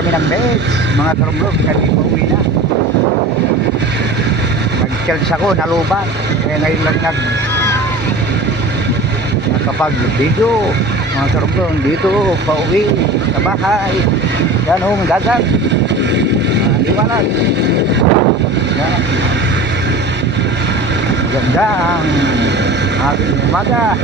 kami ng beds, mga karublog, kami pauwi na. Nag-charge ako, nalubat. Kaya ngayon lang nakapag-video, mga karublog, dito, pauwi, sa bahay. Yan o, dagat. Liwanag. Yan. Ganda ang ating umaga.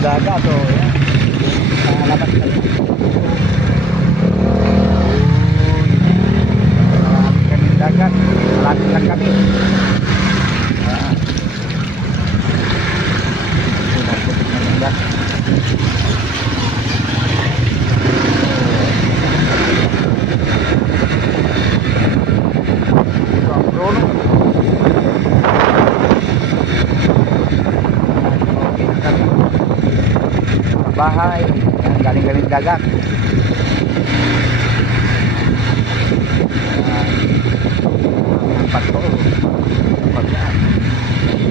Dagat o labas kami. Malapit kami dagat, malapit lang kami. Bahay, yan, galing kami dagat. Ang pato, pagyan.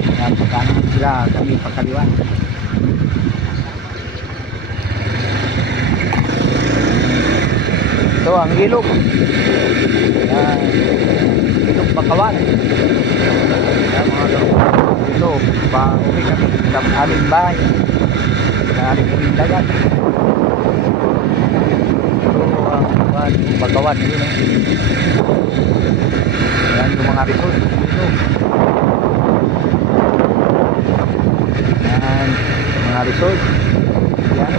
Yan, pagkanan sila, kami pagkaliwan. Ito ang ilog. Yan, ilog Bakawan. Yan mga laro. Ito, pa-uwi kami sa aming bahay. Aling kaming dagat. Ito ang Bakawan yun. Yan yung mga resort dito. Yan mga resort. Yan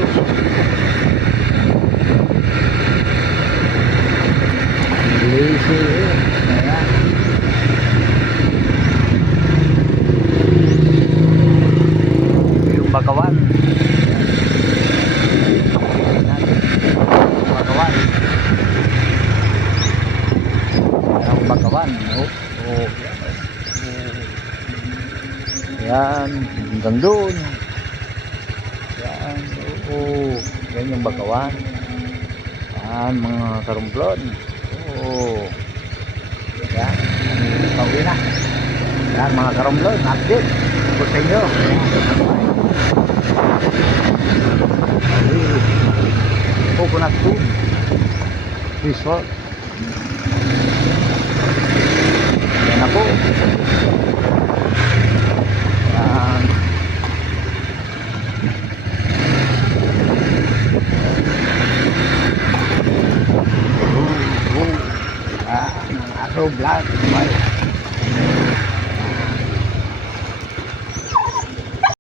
lazy. Ayan. Yung Bakawan. Bakawan. Oh. Yan, hanggang doon. Yan, oh. Yan yung Bakawan. Yan, mga karumblon. Oh. Yan, pauwi na. Yan, mga karumblon, update ko sa inyo. Coconut Tomb Resort. Yan ako. Yan. Aso black.